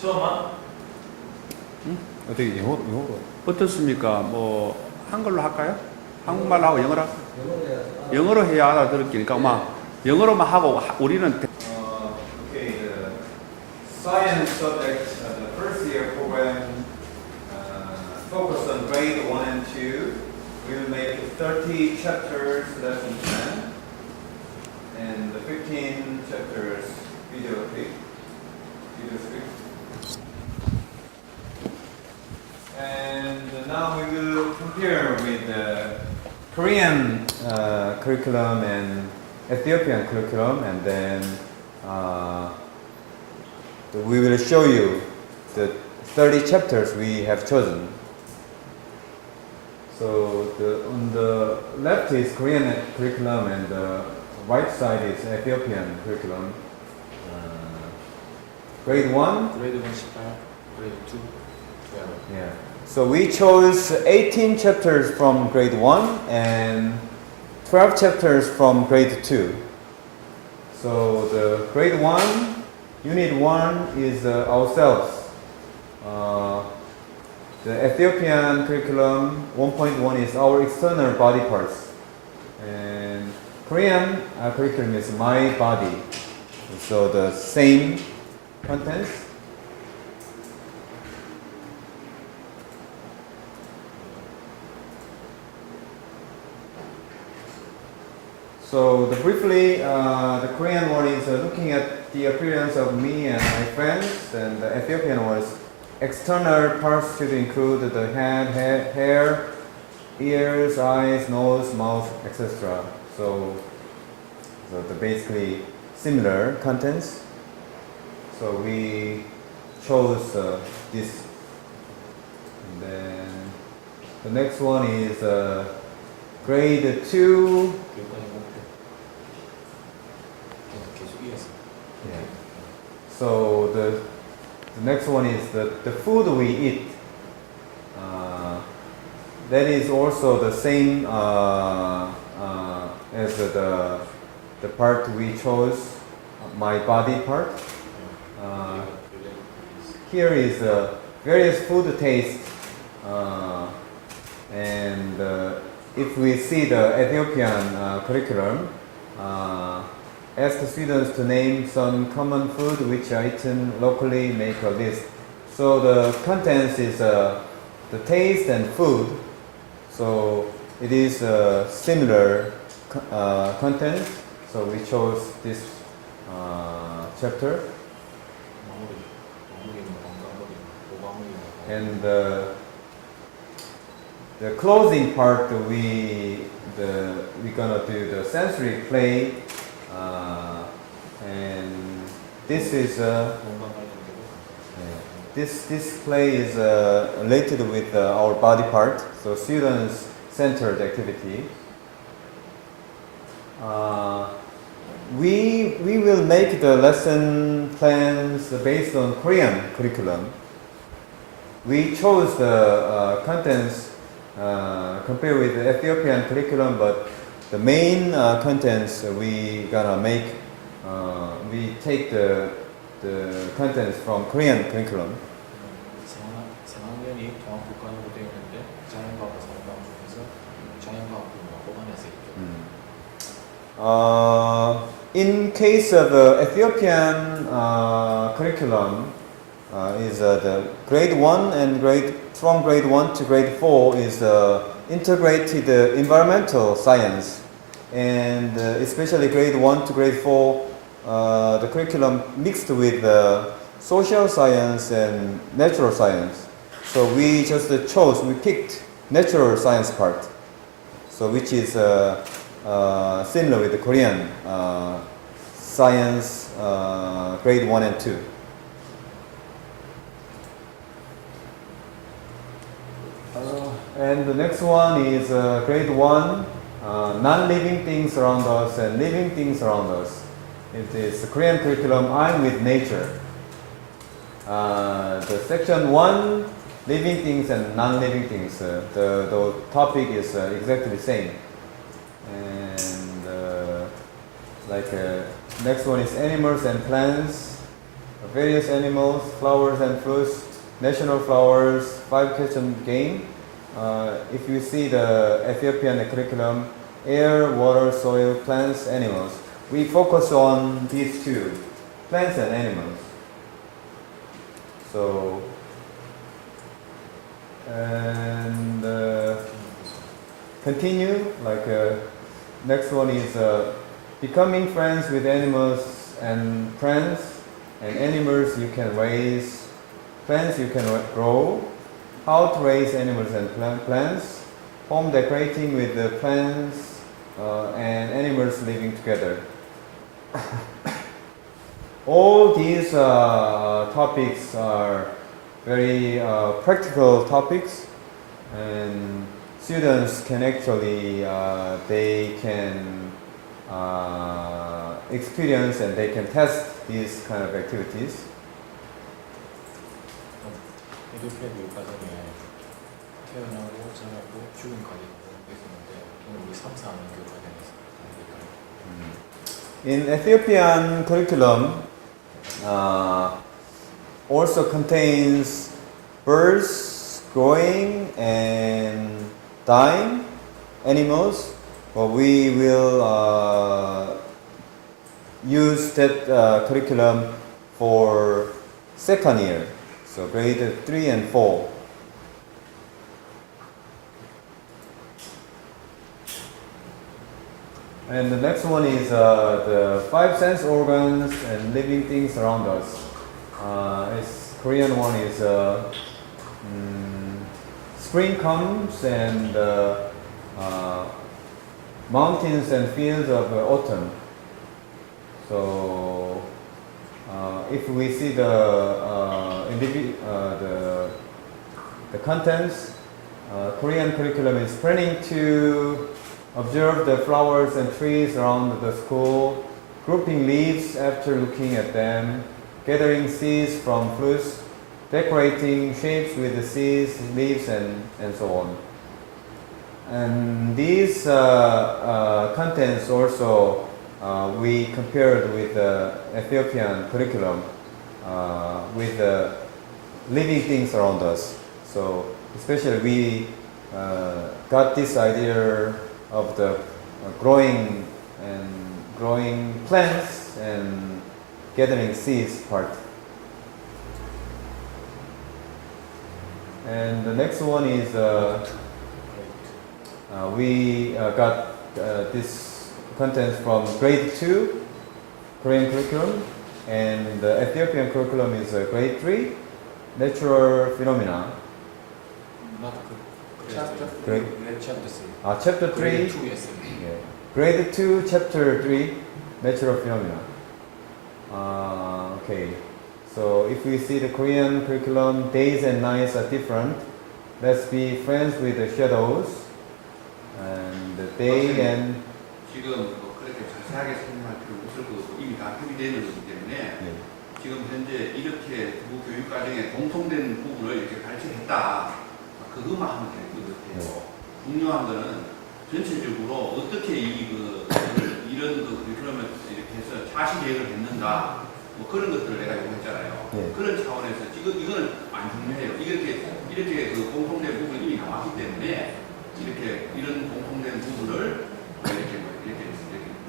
처음만? 어떻게 영어로 어떻습니까? 뭐 한글로 할까요? 한국말로 하고 영어로 할까요? 영어로 해야 알아들으니까 아마 영어로만 하고 우리는 Okay, the science subject, the first year program focus on grade 1 and 2. We'll make 30 chapters lesson plan and the 15 chapters video script. And now we will compare with the Korean curriculum and Ethiopian curriculum, and then we will show you the 30 chapters we have chosen. So on the left is Korean curriculum and the right side is Ethiopian curriculum. Grade 1? grade 1 18, grade 2 12. Yeah. So we chose 18 chapters from grade 1 and 12 chapters from grade 2. So the grade 1, unit 1 is ourselves. The Ethiopian curriculum 1.1 is our external body parts. And Korean curriculum is my body. So the same contents. So briefly, the Korean one is looking at the appearance of me and my friends, and the Ethiopian one is external parts should include the head, hair, ears, eyes, nose, mouth, etc. So the basically similar contents. So we chose this. And then the next one is grade 2. Yeah. So the next one is the food we eat. That is also the same as the part we chose, my body part. Here is various food taste, and if we see the Ethiopian curriculum, ask the students to name some common food which are eaten locally, make a list. So the contents is the taste and food. So it is similar content. So we chose this chapter. And the closing part we're gonna do the sensory play. And this is this play is related with our body part, so students centered activity. We will make the lesson plans based on Korean curriculum. We chose the contents compared with the Ethiopian curriculum, but the main contents we gonna make, we take the contents from Korean curriculum. 4학년이 종합국가학으로 되어 있는데 자연과학과 사회과학 중에서 자연과학 부분과 뽑아내서 있죠. In case of Ethiopian curriculum, is the grade 1 and from grade 1 to grade 4 is integrated environmental science, and especially grade 1 to grade 4, the curriculum mixed with social science and natural science. So we just we picked natural science part, so which is similar with the Korean science grade 1 and 2. And the next one is grade 1, non-living things around us and living things around us. It is the Korean curriculum, I'm with nature. The section 1, living things and non-living things, the topic is exactly the same. And next one is animals and plants. various animals, flowers and fruits, national flowers, 5-question game. If you see the Ethiopian curriculum, air, water, soil, plants, animals. We focus on these two, plants and animals. So, and continue, like next one is becoming friends with animals and plants, and animals you can raise, plants you can grow, how to raise animals and plants, home decorating with the plants and animals living together. All these topics are very practical topics, and students can actually they can experience and they can test these kind of activities. 에듀페 교육과정에 태어나고 자라고 죽은 과정이 있었는데 오늘 우리 3, 4학년 교육과정에서 In Ethiopian curriculum, also contains birds growing and dying, animals. But we will use that curriculum for second year, so grade 3 and 4. And the next one is the 5 sense organs and living things around us. Its Korean one is spring comes and mountains and fields of autumn. So if we see the contents, Korean curriculum is planning to observe the flowers and trees around the school, grouping leaves after looking at them, gathering seeds from fruits, decorating shapes with the seeds, leaves, and so on. And these contents also we compared with the Ethiopian curriculum with the living things around us. So especially we got this idea of the growing plants and gathering seeds part. And the next one is we got this contents from grade 2 Korean curriculum, and the Ethiopian curriculum is grade 3 natural phenomena. Not Chapter grade chapter 3. Chapter 3. Grade 2 yes. Yeah. Grade 2, Chapter 3, Natural Phenomena. Okay. So if we see the Korean curriculum, days and nights are different. Let's be friends with the shadows. And the day and 지금 뭐 그렇게 자세하게 설명할 필요 없을 거고 이미 다 협의되는 거기 때문에 지금 현재 이렇게 두 교육 과정에 공통된 부분을 이렇게 발표했다. 그것만 하면 될 것 같아요. 중요한 거는 전체적으로 어떻게 이런 그러면 이렇게 해서 자시 계획을 했는가 뭐 그런 것들을 내가 요구했잖아요. 그런 차원에서 지금 이거는 안 중요해요. 이렇게 그 공통된 부분이 이미 나왔기 때문에 이렇게 이런 공통된 부분을 이렇게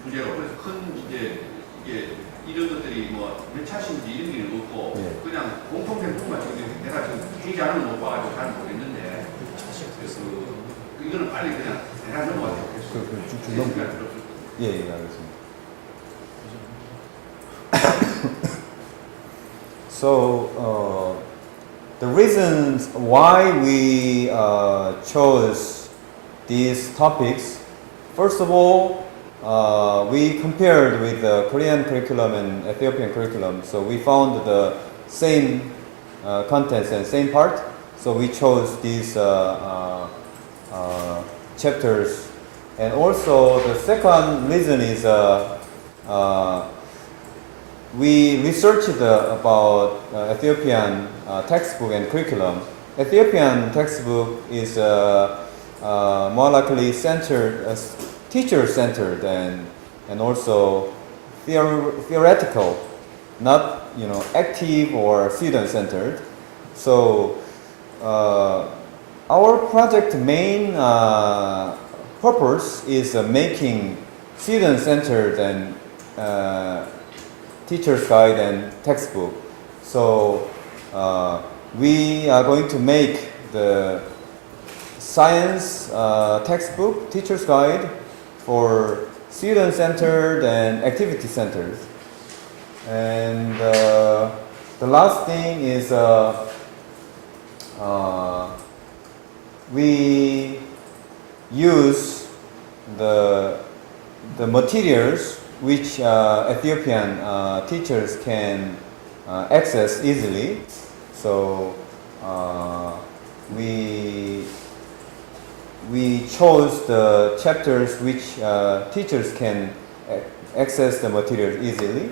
주제로 그래서 큰 이제 이게 이런 것들이 뭐 몇 차신지 이런 게 없고 그냥 공통된 부분만 지금 내가 지금 회의 안을 못 봐가지고 잘 모르겠는데 그래서 이거는 빨리 그냥 내가 넘어가서 예, 알겠습니다. So the reasons why we chose these topics, first of all, we compared with the Korean curriculum and Ethiopian curriculum, so we found the same contents and same part, so we chose these chapters. And also the second reason is we researched about Ethiopian textbook and curriculum. Ethiopian textbook is more likely centered, teacher-centered and also theoretical. not active or student centered. So our project main purpose is making student centered and teacher's guide and textbook. So we are going to make the science textbook, teacher's guide for student centered and activity centered. And the last thing is we use the materials which Ethiopian teachers can access easily. So we chose the chapters which teachers can access the materials easily.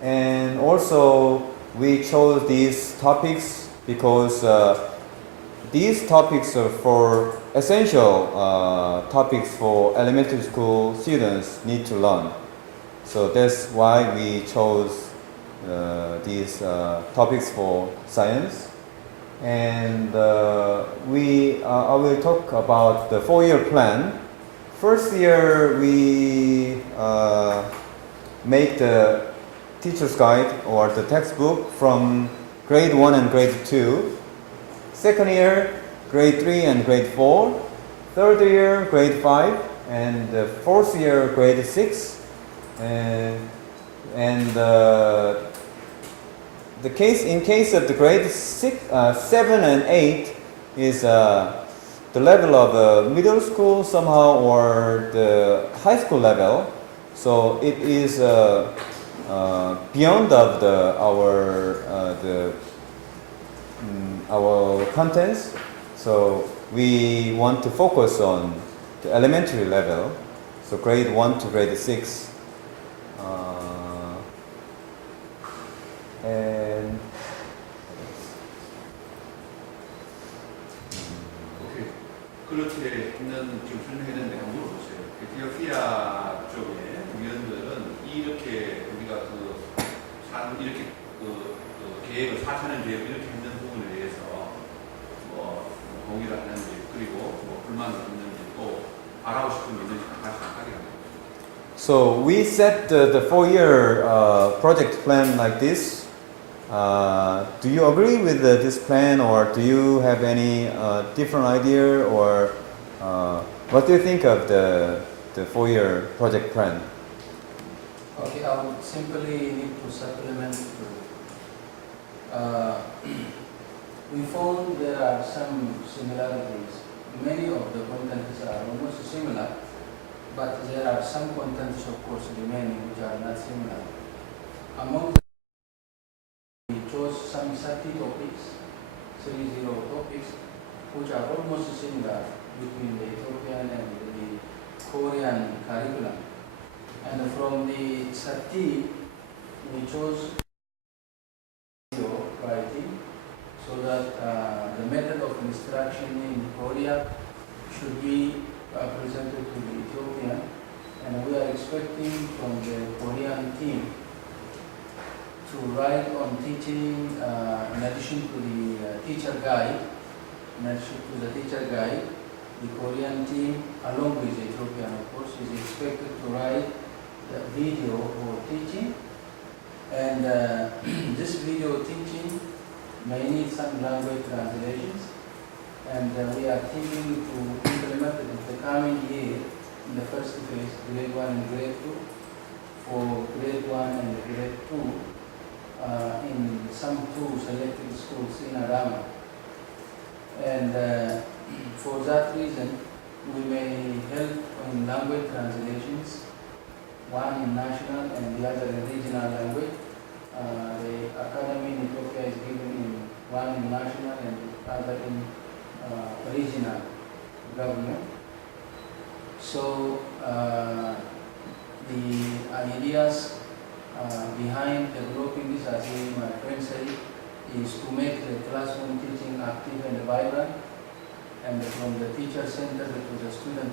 And also we chose these topics because these topics are for essential topics for elementary school students need to learn. So that's why we chose these topics for science. And I will talk about the 4-year plan. First year we make the teacher's guide or the textbook from grade 1 and grade 2. Second year, grade 3 and grade 4. Third year, grade 5. And the fourth year, grade 6. In case of the grade 7 and 8 is the level of middle school somehow or the high school level. So it is beyond of our contents. So we want to focus on the elementary level. So grade 1 to grade 6. And 오케이. 그렇게 했는 지금 설명했는데 한번 물어보세요. 에티오피아 쪽에 위원들은 이렇게 우리가 이렇게 계획을 4차년 계획 이렇게 했는 부분에 대해서 동의를 하는지 그리고 불만을 있는지 또 알아보고 싶은 게 있는지 다시 하게 합니다. so we set the 4-year project plan like this. Do you agree with this plan, or do you have any different idea, or what do you think of the 4-year project plan? Okay, I would simply need to supplement. We found there are some similarities. Many of the contents are almost similar, but there are some contents, of course, remaining which are not similar. Among them, we chose some 30 topics, which are almost similar between the Ethiopian and the Korean curriculum. And from the 30, we chose video writing so that the method of instruction in Korea should be presented to the Ethiopian. And we are expecting from the Korean team to write on teaching, in addition to the teacher guide, the Korean team, along with the Ethiopian, of course, is expected to write the video for teaching. And this video teaching may need some language translations. And we are thinking to implement it in the coming year in the first phase, grade 1 and grade 2, for grade 1 and grade 2 in some 2 selected schools in Adama. And for that reason, we may help in language translations, one in national and the other in regional language. The academy in Ethiopia is given in one in national and the other in regional government. So the ideas behind developing this, as my friend said, is to make the classroom teaching active and vibrant, and from the teacher center to the student